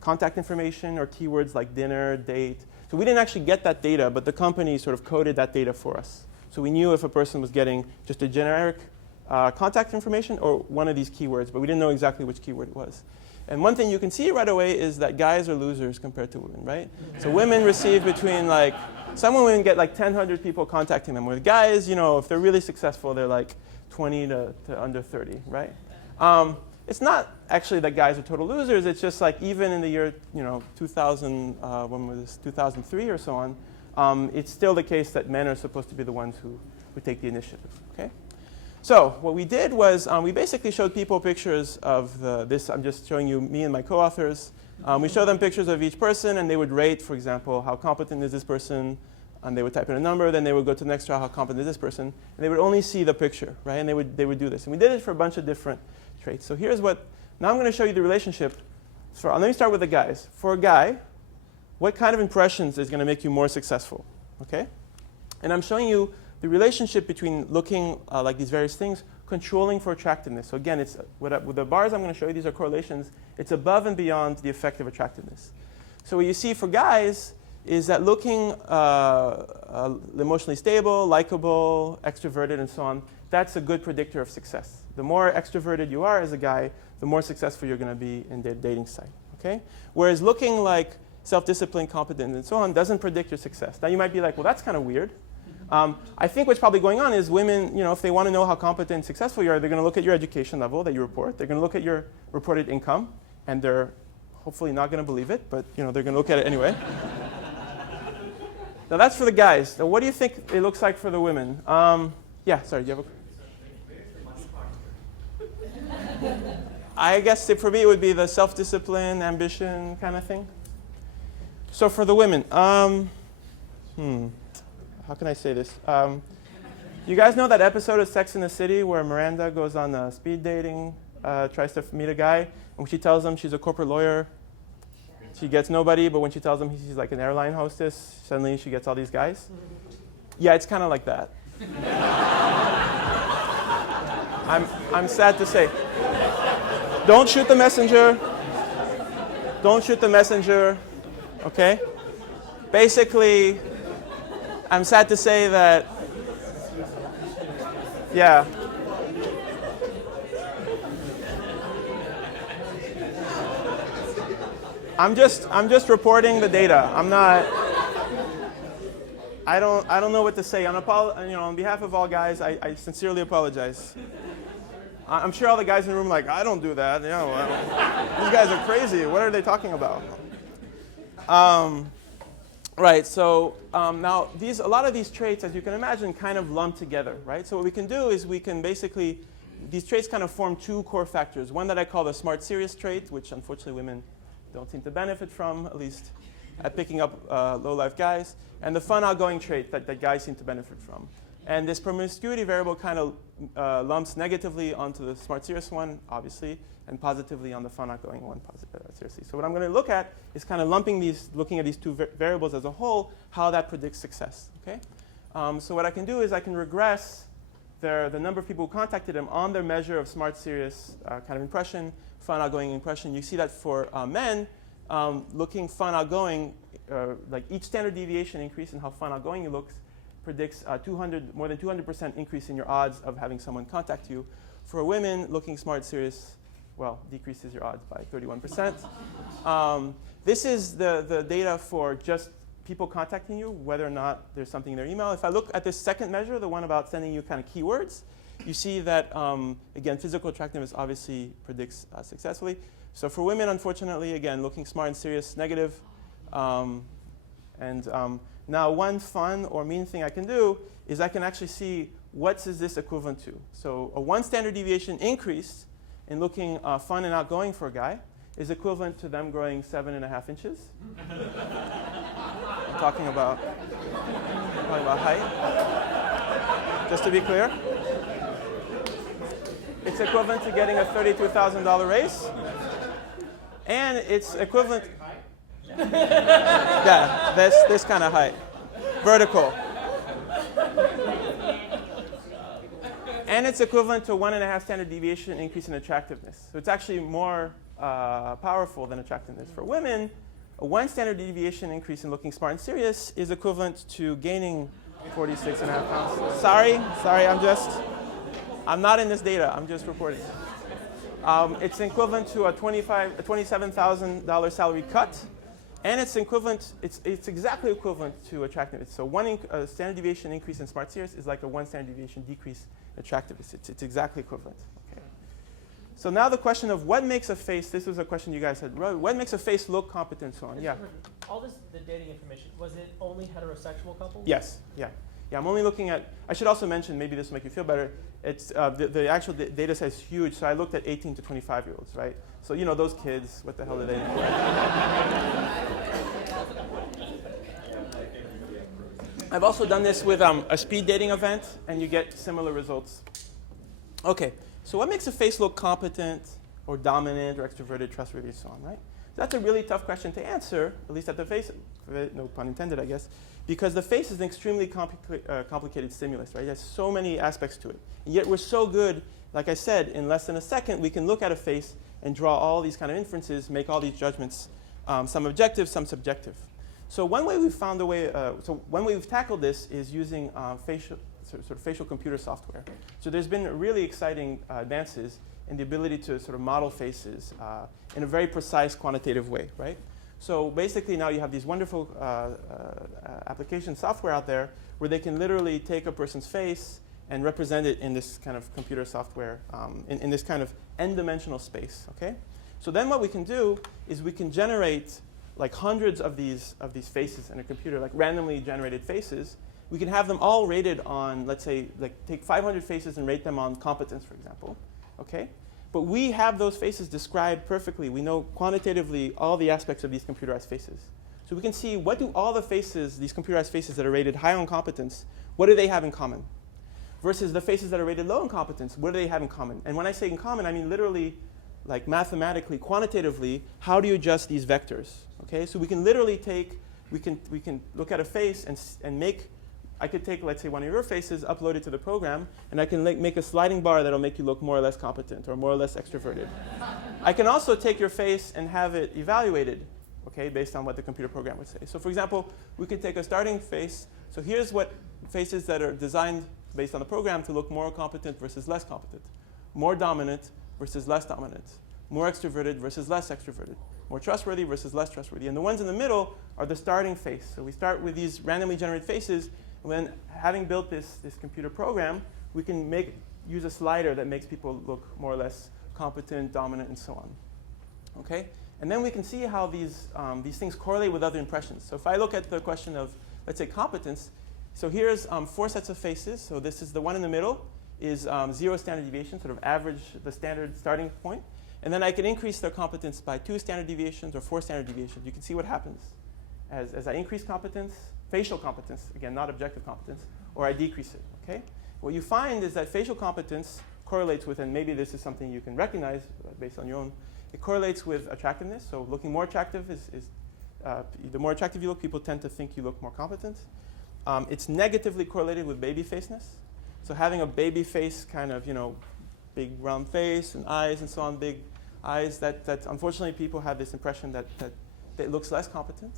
contact information or keywords like dinner, date. So we didn't actually get that data, but the company sort of coded that data for us. So we knew if a person was getting just a generic contact information or one of these keywords, but we didn't know exactly which keyword it was. And one thing you can see right away is that guys are losers compared to women, right? So women receive between like, some women get like 1,000 people contacting them. With guys, you know, if they're really successful, they're like 20 to under 30, right? It's not actually that guys are total losers. It's just like even in the year 2000, when was this, 2003 or so on, it's still the case that men are supposed to be the ones who take the initiative. Okay. So what we did was we basically showed people pictures of this. I'm just showing you me and my co-authors. We showed them pictures of each person, and they would rate, for example, how competent is this person, and they would type in a number. Then they would go to the next trial, how competent is this person, and they would only see the picture, right? And they would do this, and we did it for a bunch of different traits. So here's what. Now I'm going to show you the relationship. Let me start with the guys. For a guy, what kind of impressions is going to make you more successful? Okay, and I'm showing you the relationship between looking like these various things, controlling for attractiveness. So again, it's with the bars I'm going to show you, these are correlations. It's above and beyond the effect of attractiveness. So what you see for guys is that looking emotionally stable, likable, extroverted, and so on, that's a good predictor of success. The more extroverted you are as a guy, the more successful you're going to be in the dating site. Okay? Whereas looking like self-disciplined, competent, and so on doesn't predict your success. Now you might be like, well, that's kind of weird. I think what's probably going on is women, if they want to know how competent and successful you are, they're going to look at your education level that you report. They're going to look at your reported income, and they're hopefully not going to believe it, but they're going to look at it anyway. Now that's for the guys. Now what do you think it looks like for the women? Yeah, sorry, do you have a... I guess for me it would be the self-discipline, ambition kind of thing. So for the women, how can I say this? You guys know that episode of Sex and the City where Miranda goes on speed dating, tries to meet a guy, and when she tells him she's a corporate lawyer, she gets nobody, but when she tells him she's like an airline hostess, suddenly she gets all these guys? Yeah, it's kind of like that. I'm sad to say. Don't shoot the messenger. Don't shoot the messenger. Okay? Basically, I'm sad to say that, yeah. I'm just reporting the data. I'm not. I don't know what to say. On behalf of all guys, I sincerely apologize. I'm sure all the guys in the room are like, I don't do that. These guys are crazy. What are they talking about? Right. So now a lot of these traits, as you can imagine, kind of lump together, right? So what we can do is we can basically, these traits kind of form two core factors. One that I call the smart serious trait, which unfortunately women don't seem to benefit from, at least at picking up low-life guys, and the fun outgoing trait that guys seem to benefit from. And this promiscuity variable kind of lumps negatively onto the smart serious one, obviously, and positively on the fun outgoing one, seriously. So what I'm going to look at is kind of looking at these two variables as a whole, how that predicts success. Okay? So what I can do is I can regress the number of people who contacted him on their measure of smart serious kind of impression, fun outgoing impression. You see that for men, looking fun outgoing, like each standard deviation increase in how fun outgoing it looks predicts more than 200% increase in your odds of having someone contact you. For women, looking smart serious, well, decreases your odds by 31%. This is the data for just people contacting you, whether or not there's something in their email. If I look at this second measure, the one about sending you kind of keywords, you see that, again, physical attractiveness obviously predicts successfully. So for women, unfortunately, again, looking smart and serious, negative. Now one fun or mean thing I can do is I can actually see what is this equivalent to. So a 1 standard deviation increase in looking fun and outgoing for a guy is equivalent to them growing 7.5 inches. I'm talking about height. Just to be clear. It's equivalent to getting a $32,000 raise. And it's equivalent. Yeah, this kind of height. Vertical. And it's equivalent to 1.5 standard deviation increase in attractiveness. So it's actually more powerful than attractiveness. For women, a 1 standard deviation increase in looking smart and serious is equivalent to gaining 46.5 pounds. Sorry, I'm not in this data. I'm just reporting. It's equivalent to a $27,000 salary cut, and it's exactly equivalent to attractiveness. So one standard deviation increase in smart serious is like a 1 standard deviation decrease in attractiveness. It's exactly equivalent. Okay. So now the question of what makes a face. This was a question you guys had. What makes a face look competent? So on. Yeah. All the dating information, was it only heterosexual couples? Yes. Yeah. Yeah, I'm only looking at, I should also mention, maybe this will make you feel better, it's the actual data set is huge, so I looked at 18 to 25-year-olds, right? So, you know, those kids, what the hell are they doing? I've also done this with a speed dating event, and you get similar results. Okay, so what makes a face look competent, or dominant, or extroverted, trustworthy, and so on, right? That's a really tough question to answer, at least at the face, no pun intended, I guess, because the face is an extremely complicated stimulus, right? There's so many aspects to it. And yet we're so good, like I said, in less than a second, we can look at a face and draw all these kind of inferences, make all these judgments, some objective, some subjective. So one way we've found a way, one way we've tackled this is using facial computer software. So there's been really exciting advances in the ability to sort of model faces in a very precise quantitative way, right? So basically now you have these wonderful application software out there where they can literally take a person's face and represent it in this kind of computer software, in this kind of n-dimensional space, okay? So then what we can do is we can generate like hundreds of these faces in a computer, like randomly generated faces. We can have them all rated on, let's say, like take 500 faces and rate them on competence, for example, okay? But we have those faces described perfectly. We know quantitatively all the aspects of these computerized faces. So we can see what do all the faces, these computerized faces that are rated high on competence, what do they have in common? Versus the faces that are rated low in competence, what do they have in common? And when I say in common, I mean literally, like mathematically, quantitatively, how do you adjust these vectors? Okay, so we can literally take, we can look at a face and make, I could take, let's say, one of your faces, upload it to the program, and I can make a sliding bar that'll make you look more or less competent or more or less extroverted. I can also take your face and have it evaluated, okay, based on what the computer program would say. So for example, we could take a starting face. So here's what faces that are designed based on the program to look more competent versus less competent, more dominant versus less dominant, more extroverted versus less extroverted, more trustworthy versus less trustworthy. And the ones in the middle are the starting face. So we start with these randomly generated faces. When having built this computer program, we can use a slider that makes people look more or less competent, dominant, and so on. Okay? And then we can see how these things correlate with other impressions. So if I look at the question of, let's say, competence, so here's 4 sets of faces. So this is the one in the middle is 0 standard deviation, sort of average the standard starting point. And then I can increase their competence by 2 standard deviations or 4 standard deviations. You can see what happens. As I increase competence, facial competence, again, not objective competence, or I decrease it, okay? What you find is that facial competence correlates with, and maybe this is something you can recognize based on your own, it correlates with attractiveness. So looking more attractive the more attractive you look, people tend to think you look more competent. It's negatively correlated with baby faceness. So having a baby face kind of, big round face and eyes and so on, big eyes, that unfortunately people have this impression that it looks less competent.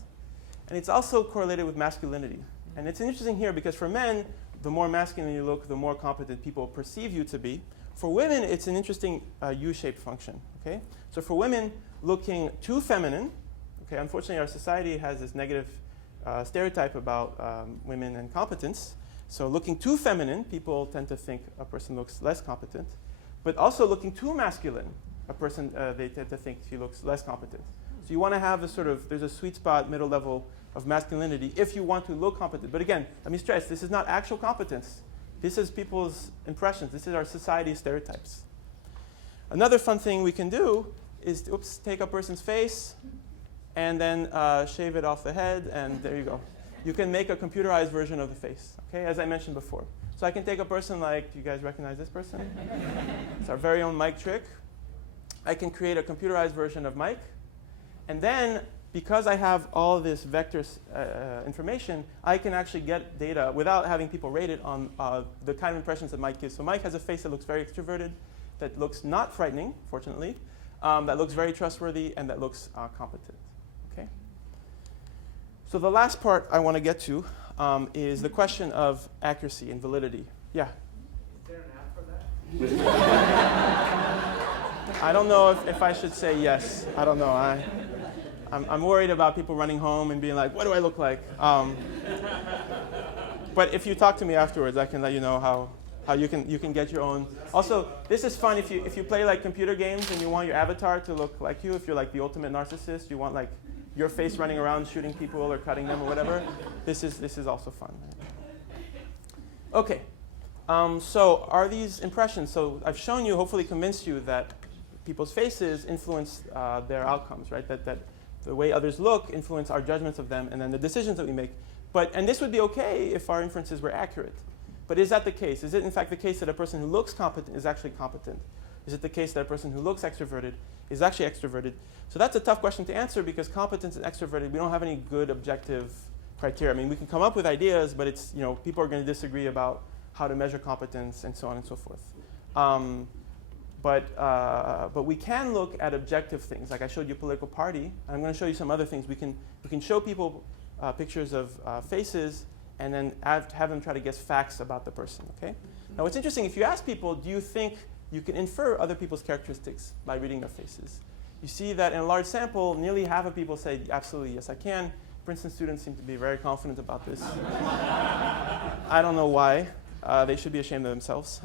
And it's also correlated with masculinity. And it's interesting here because for men, the more masculine you look, the more competent people perceive you to be. For women, it's an interesting U-shaped function. Okay? So for women, looking too feminine, okay, unfortunately our society has this negative stereotype about women and competence. So looking too feminine, people tend to think a person looks less competent. But also looking too masculine, they tend to think she looks less competent. So you want to have a sort of, there's a sweet spot, middle level of masculinity if you want to look competent. But again, let me stress, this is not actual competence. This is people's impressions. This is our society's stereotypes. Another fun thing we can do is, take a person's face and then shave it off the head, and there you go. You can make a computerized version of the face, okay, as I mentioned before. So I can take a person like, do you guys recognize this person? It's our very own Mike trick. I can create a computerized version of Mike. And then, because I have all this vector information, I can actually get data without having people rate it on the kind of impressions that Mike gives. So Mike has a face that looks very extroverted, that looks not frightening, fortunately, that looks very trustworthy, and that looks competent. Okay? So the last part I want to get to is the question of accuracy and validity. Yeah? Is there an app for that? I don't know if I should say yes. I don't know. I'm worried about people running home and being like, what do I look like? But if you talk to me afterwards, I can let you know how you can get your own. Also, this is fun if you play like computer games and you want your avatar to look like you. If you're like the ultimate narcissist, you want like your face running around shooting people or cutting them or whatever. This is also fun. Okay. So are these impressions? So I've shown you, hopefully convinced you that people's faces influence their outcomes, right? That the way others look influence our judgments of them and then the decisions that we make. And this would be okay if our inferences were accurate. But is that the case? Is it in fact the case that a person who looks competent is actually competent? Is it the case that a person who looks extroverted is actually extroverted? So that's a tough question to answer because competence and extroverted, we don't have any good objective criteria. I mean, we can come up with ideas, but it's, people are going to disagree about how to measure competence and so on and so forth. But we can look at objective things, like I showed you political party. I'm going to show you some other things. We can show people pictures of faces and then have them try to guess facts about the person. Okay? Now, what's interesting, if you ask people, do you think you can infer other people's characteristics by reading their faces? You see that in a large sample, nearly half of people say, absolutely, yes, I can. Princeton students seem to be very confident about this. I don't know why. They should be ashamed of themselves.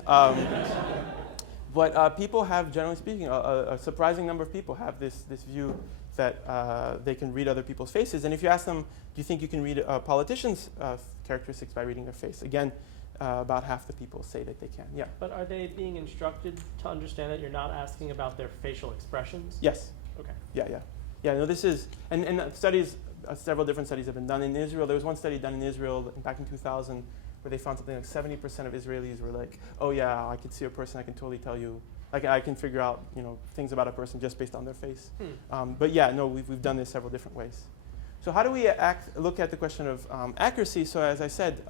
But people have, generally speaking, a surprising number of people have this view that they can read other people's faces. And if you ask them, do you think you can read a politician's characteristics by reading their face? Again, about half the people say that they can. Yeah. But are they being instructed to understand that you're not asking about their facial expressions? Yes. Okay. Yeah. No, this is, and studies, several different studies have been done in Israel. There was one study done in Israel back in 2000 where they found something like 70% of Israelis were like, oh yeah, I can see a person, I can totally tell you, like I can figure out things about a person just based on their face. But yeah, no, we've done this several different ways. So how do we look at the question of accuracy? So as I said,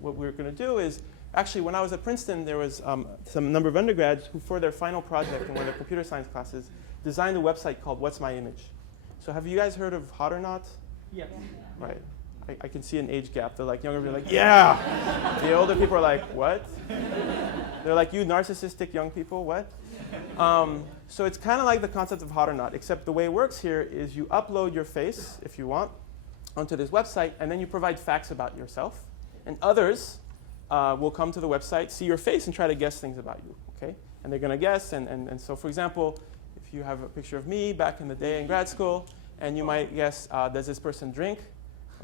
what we're going to do is, actually when I was at Princeton, there was some number of undergrads who for their final project in one of their computer science classes designed a website called What's My Image? So have you guys heard of Hot or Not? Yes. Right. I can see an age gap. They're like, younger people are like, yeah! The older people are like, what? They're like, you narcissistic young people, what? So it's kind of like the concept of Hot or Not, except the way it works here is you upload your face, if you want, onto this website, and then you provide facts about yourself. And others will come to the website, see your face, and try to guess things about you, okay? And they're going to guess, and so for example, if you have a picture of me back in the day in grad school, and you might guess, does this person drink?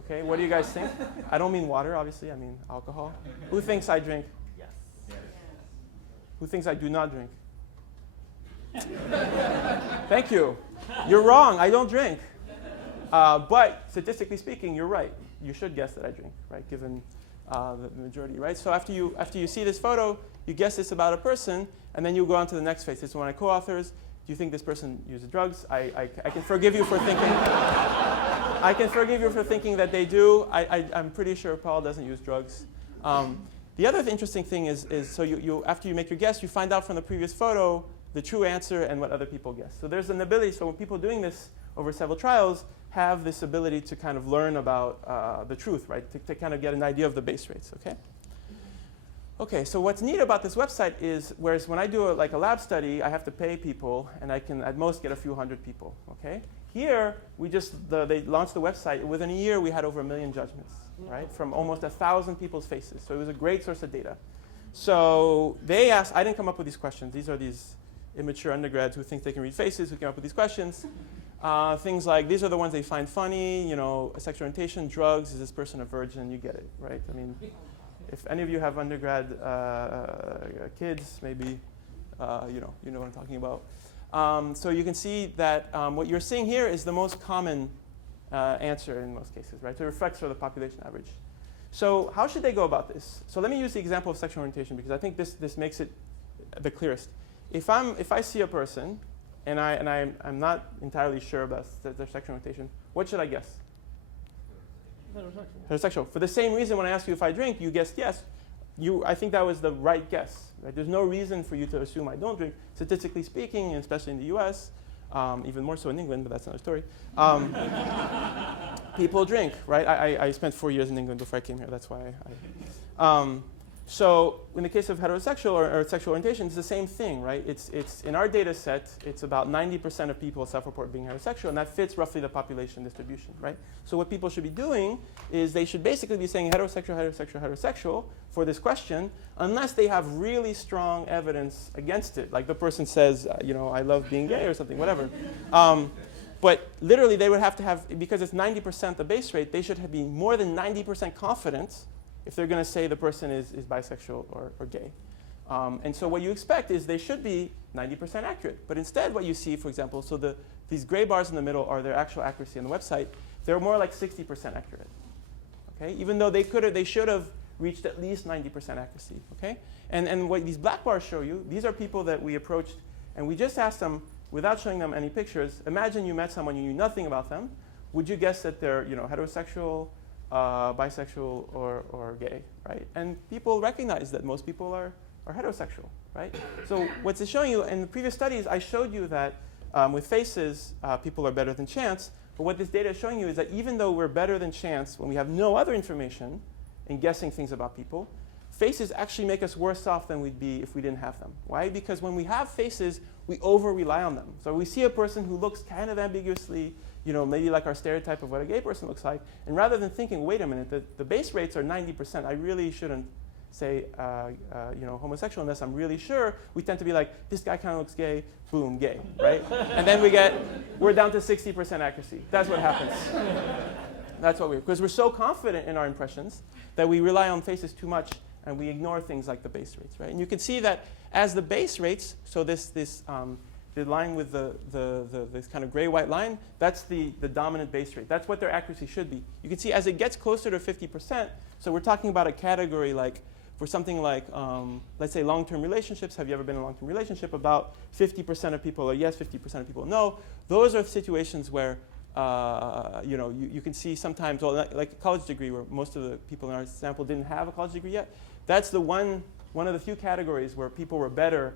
Okay, what do you guys think? I don't mean water, obviously, I mean alcohol. Who thinks I drink? Yes. Who thinks I do not drink? Thank you. You're wrong, I don't drink. But statistically speaking, you're right. You should guess that I drink, right, given the majority, right? So after you see this photo, you guess this about a person, and then you go on to the next phase. This is one of my co-authors. Do you think this person uses drugs? I can forgive you for thinking. I can forgive you for thinking that they do. I'm pretty sure Paul doesn't use drugs. The other interesting thing is so you after you make your guess, you find out from the previous photo the true answer and what other people guess. So there's an ability. So when people doing this over several trials have this ability to kind of learn about the truth, right? To kind of get an idea of the base rates. Okay. Okay, so what's neat about this website is, whereas when I do a lab study, I have to pay people, and I can at most get a few hundred people. Okay, here they launched the website. Within a year, we had over 1 million judgments, right, from almost 1,000 people's faces. So it was a great source of data. So they asked. I didn't come up with these questions. These are these immature undergrads who think they can read faces who came up with these questions. Things like, these are the ones they find funny. Sexual orientation, drugs. Is this person a virgin? You get it, right? I mean. If any of you have undergrad kids, maybe you know what I'm talking about. So you can see that what you're seeing here is the most common answer in most cases, right? So it reflects sort of the population average. So how should they go about this? So let me use the example of sexual orientation because I think this makes it the clearest. If I see a person and I'm not entirely sure about their sexual orientation, what should I guess? Heterosexual. For the same reason when I asked you if I drink, you guessed yes. I think that was the right guess. Right? There's no reason for you to assume I don't drink. Statistically speaking, and especially in the US, even more so in England, but that's another story, people drink, right? I spent 4 years in England before I came here. That's why so in the case of heterosexual or sexual orientation, it's the same thing, right? It's in our data set, it's about 90% of people self-report being heterosexual, and that fits roughly the population distribution, right? So what people should be doing is they should basically be saying heterosexual, heterosexual, heterosexual for this question, unless they have really strong evidence against it. Like the person says, I love being gay or something, whatever. But literally they would have to have, because it's 90% the base rate, they should be more than 90% confident if they're going to say the person is bisexual or gay. And so what you expect is they should be 90% accurate. But instead what you see, for example, so these gray bars in the middle are their actual accuracy on the website. They're more like 60% accurate. Okay? Even though they should have reached at least 90% accuracy. Okay? And what these black bars show you, these are people that we approached, and we just asked them, without showing them any pictures, imagine you met someone, you knew nothing about them. Would you guess that they're heterosexual, bisexual, or gay, right? And people recognize that most people are heterosexual, right? So what's it showing you? In the previous studies, I showed you that with faces, people are better than chance. But what this data is showing you is that even though we're better than chance when we have no other information in guessing things about people, faces actually make us worse off than we'd be if we didn't have them. Why? Because when we have faces, we over-rely on them. So we see a person who looks kind of ambiguously, maybe like our stereotype of what a gay person looks like, and rather than thinking, wait a minute, the base rates are 90%, I really shouldn't say homosexual unless I'm really sure, we tend to be like, this guy kind of looks gay, boom, gay, right? And then we're down to 60% accuracy. That's what happens. That's what because we're so confident in our impressions that we rely on faces too much and we ignore things like the base rates, right? And you can see that as the base rates, so the line with this kind of gray-white line, that's the dominant base rate. That's what their accuracy should be. You can see as it gets closer to 50%, so we're talking about a category like, for something like, let's say long-term relationships. Have you ever been in a long-term relationship? About 50% of people are yes, 50% of people no. Those are situations where you can see sometimes, like a college degree, where most of the people in our sample didn't have a college degree yet. That's the one of the few categories where people were better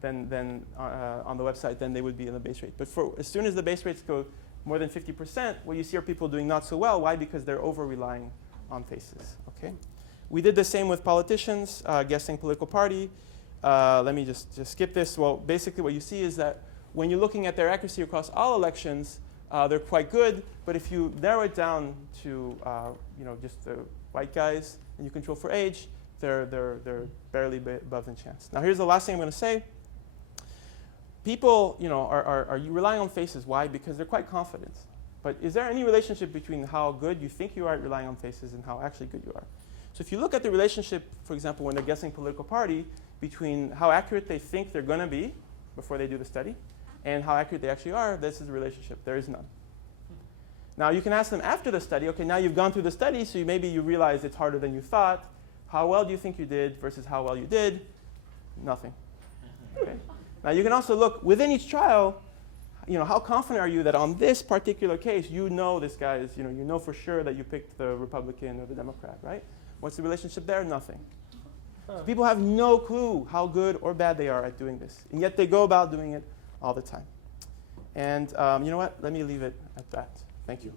than on the website than they would be in the base rate. But as soon as the base rates go more than 50%, what you see are people doing not so well. Why? Because they're over-relying on faces. Okay. We did the same with politicians, guessing political party. Let me just skip this. Well, basically what you see is that when you're looking at their accuracy across all elections, they're quite good. But if you narrow it down to just the white guys and you control for age, they're barely above in chance. Now here's the last thing I'm going to say. People are relying on faces. Why? Because they're quite confident. But is there any relationship between how good you think you are at relying on faces and how actually good you are? So if you look at the relationship, for example, when they're guessing political party, between how accurate they think they're going to be before they do the study and how accurate they actually are, this is the relationship. There is none. Now you can ask them after the study, okay, now you've gone through the study, so maybe you realize it's harder than you thought. How well do you think you did versus how well you did? Nothing. Okay? Now you can also look within each trial, how confident are you that on this particular case, this guy is, you know for sure that you picked the Republican or the Democrat, right? What's the relationship there? Nothing. So people have no clue how good or bad they are at doing this. And yet they go about doing it all the time. And you know what? Let me leave it at that. Thank you.